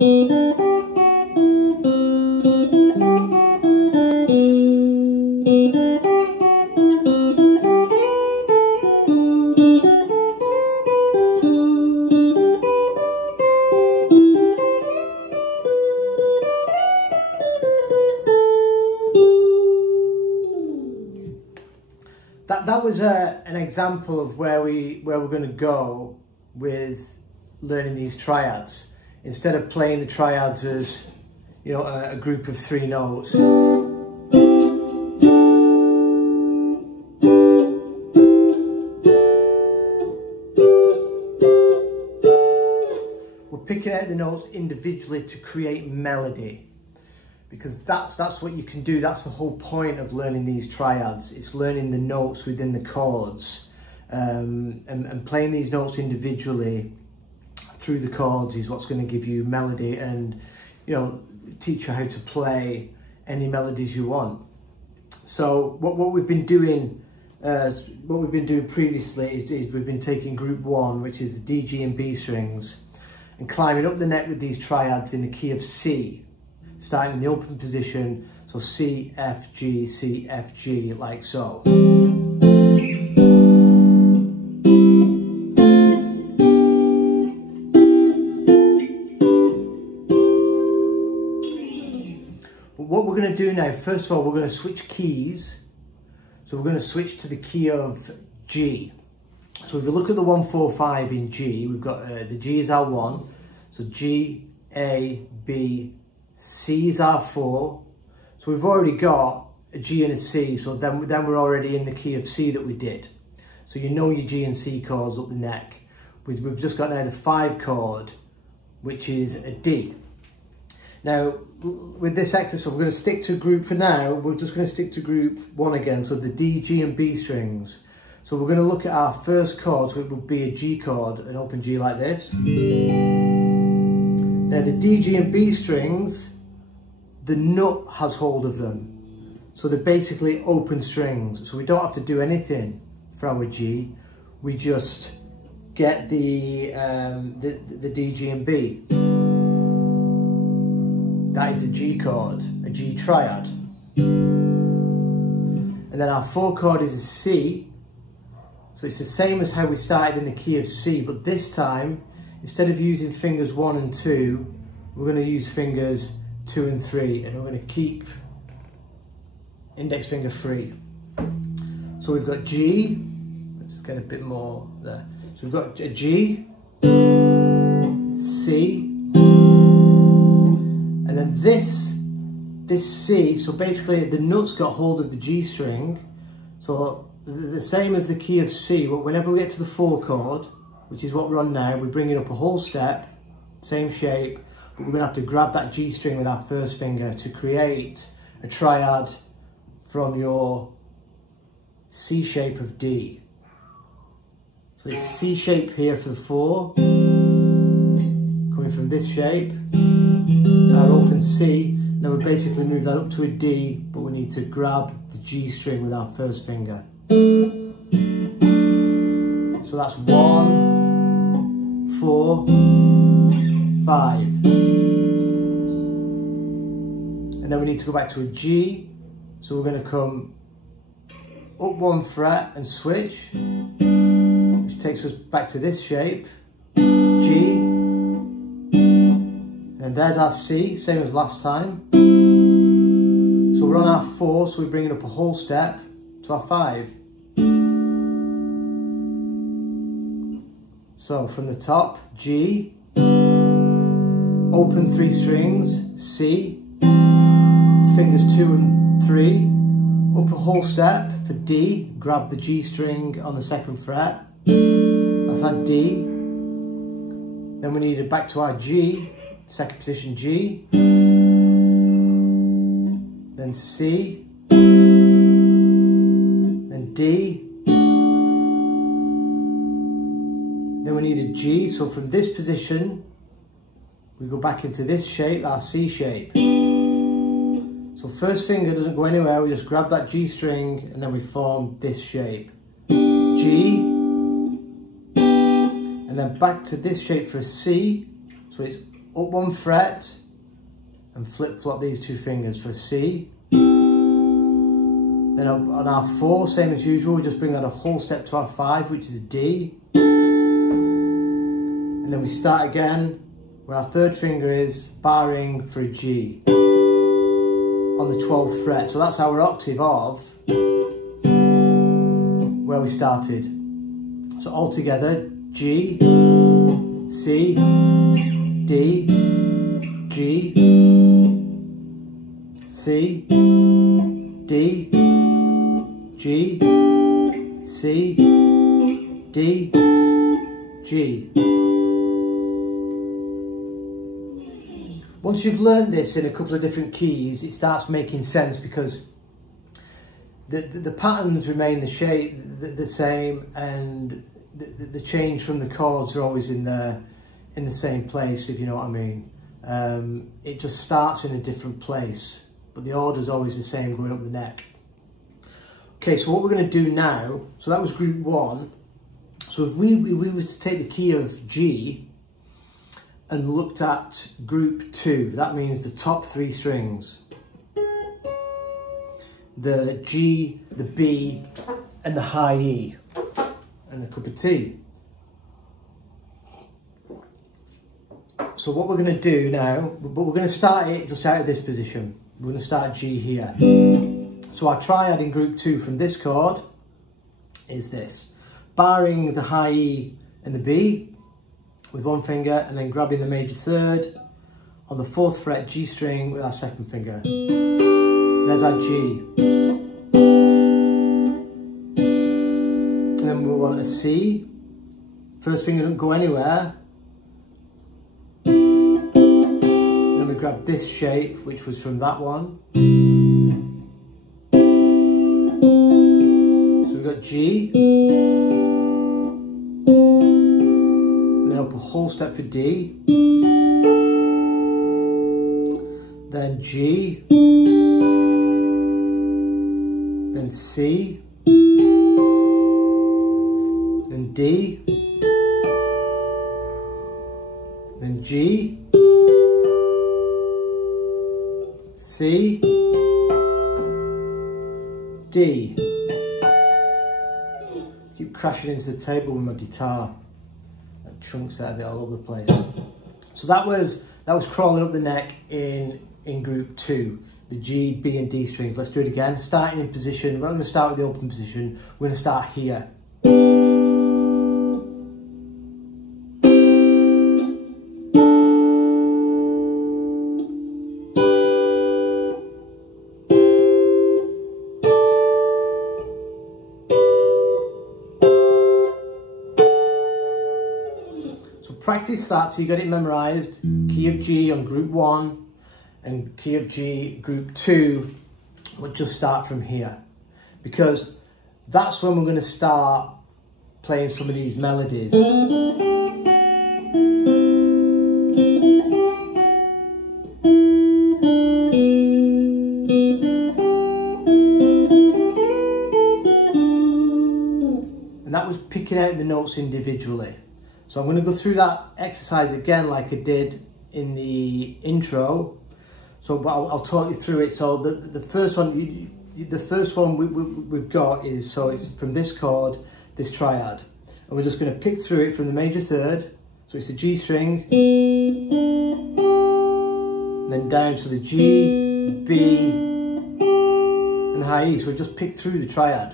That was an example of where we're going to go with learning these triads. Instead of playing the triads as, you know, a group of 3 notes, we're picking out the notes individually to create melody. Because that's what you can do. That's the whole point of learning these triads. It's learning the notes within the chords, and playing these notes individually through the chords is what's going to give you melody and, you know, teach you how to play any melodies you want. So what we've been doing, previously is we've been taking group 1, which is the D, G and B strings, and climbing up the neck with these triads in the key of C. Starting in the open position, so C, F, G, like so. But what we're going to do now, first of all, we're going to switch keys. So we're going to switch to the key of G. So if you look at the 1, 4, 5 in G, we've got the G is our 1, so G, A, B, C is our 4, so we've already got a G and a C, so then we're already in the key of C that we did. So you know your G and C chords up the neck. We've just got now the 5 chord, which is a D. Now, with this exercise, we're going to stick to group for now. We're just going to stick to group 1 again, so the D, G and B strings. So we're going to look at our first chord, so it would be a G chord, an open G like this. Now the D, G and B strings, the nut has hold of them. So they're basically open strings. So we don't have to do anything for our G. We just get the D, G and B. That is a G chord, a G triad. And then our 4 chord is a C. So it's the same as how we started in the key of C, but this time, instead of using fingers 1 and 2, we're going to use fingers 2 and 3, and we're going to keep index finger free. So we've got G, let's get a bit more there. So we've got a G, C, and then this C, so basically the nut's got hold of the G string, so the same as the key of C, but whenever we get to the 4 chord, which is what we're on now, we bring it up a whole step, same shape, but we're going to have to grab that G string with our first finger to create a triad from your C shape of D. So it's C shape here for the 4, coming from this shape, our open C, now we basically move that up to a D, but we need to grab the G string with our first finger. So that's 1, 4, 5. And then we need to go back to a G. So we're going to come up 1 fret and switch, which takes us back to this shape, G. And there's our C, same as last time. So we're on our 4, so we bring it up a whole step to our 5. So from the top, G, open 3 strings, C, fingers 2 and 3, up a whole step for D, grab the G string on the 2nd fret, that's our D. Then we need it back to our G, 2nd position G, then C, then D, then we need a G, so from this position we go back into this shape, our C shape. So first finger doesn't go anywhere, we just grab that G string and then we form this shape. G, and then back to this shape for a C, so it's up 1 fret and flip flop these 2 fingers for C. Then on our 4, same as usual, we just bring that a whole step to our 5, which is D. And then we start again where our 3rd finger is, barring for a G on the 12th fret. So that's our octave of where we started. So all together, G, C, D, G, C, D, G, C, D, G. Once you've learned this in a couple of different keys, it starts making sense because the patterns remain the shape the same, and the change from the chords are always in the same place, if you know what I mean. It just starts in a different place, but the order's always the same going up the neck. Okay, so what we're going to do now, so that was group 1. So if we was to take the key of G and looked at group 2, that means the top 3 strings. The G, the B, and the high E, and a cup of tea. So what we're going to do now, but we're going to start it just out of this position. We're going to start G here. So our triad in group 2 from this chord is this. Barring the high E and the B with 1 finger, and then grabbing the major 3rd on the 4th fret G string with our 2nd finger. There's our G. And then we want a C. 1st finger doesn't go anywhere. Then we grab this shape, which was from that one. So we've got G. And then up a whole step for D. Then G. Then C, then D, then G, C, D. Keep crashing into the table with my guitar. That chunks out of it all over the place. So that was crawling up the neck in group 2. The G, B and D strings. Let's do it again. Starting in position. We're not going to start with the open position. We're going to start here. So practice that till you get it memorized. Key of G on group 1. And key of G group 2 will just start from here, because that's when we're going to start playing some of these melodies. And that was picking out the notes individually. So I'm going to go through that exercise again like I did in the intro. So I'll talk you through it. So the first one we've got is, so it's from this chord, this triad, and we're just going to pick through it from the major 3rd. So it's the G string, and then down to the G, B, and the high E. So we just pick through the triad,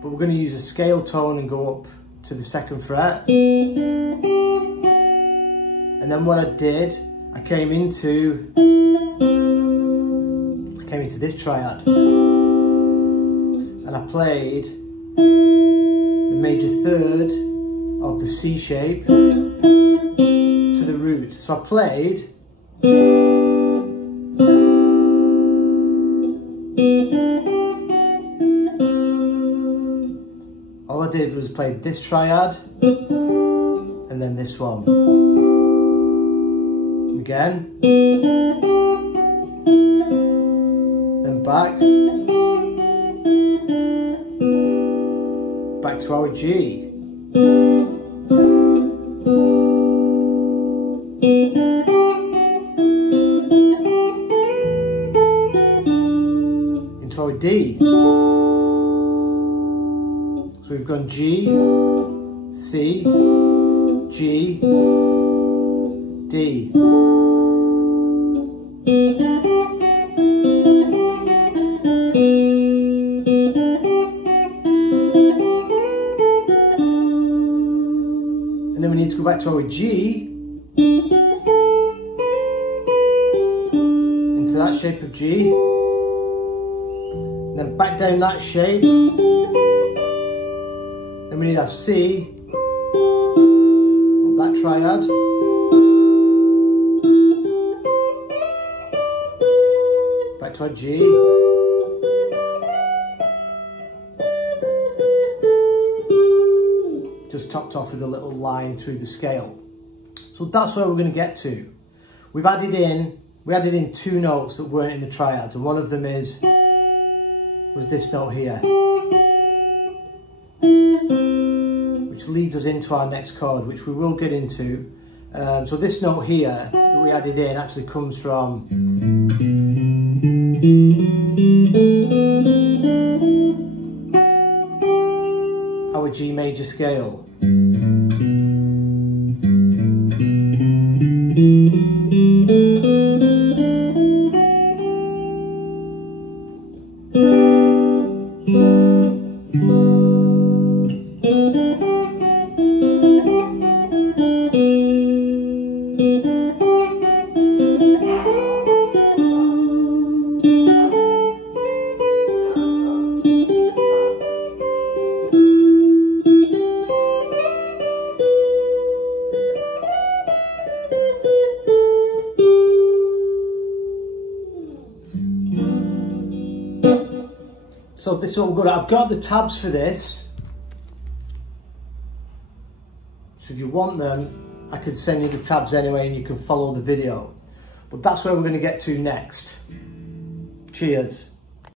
but we're going to use a scale tone and go up to the 2nd fret. And then what I did, I came into this triad, and I played the major 3rd of the C shape to the root. So I played all I did was play this triad and then this one. Again, then back to our G. D. So we've gone G, C, G, D. And then we need to go back to our G, into that shape of G, and then back down that shape. Then we need our C, up that triad, back to our G, just topped off with a little line through the scale. So that's where we're going to get to. We added in 2 notes that weren't in the triads, and one of them was this note here, which leads us into our next chord, which we will get into. So this note here that we added in actually comes from our G major scale. So this is what we've got. I've got the tabs for this. So if you want them, I could send you the tabs anyway and you can follow the video. But that's where we're going to get to next. Cheers.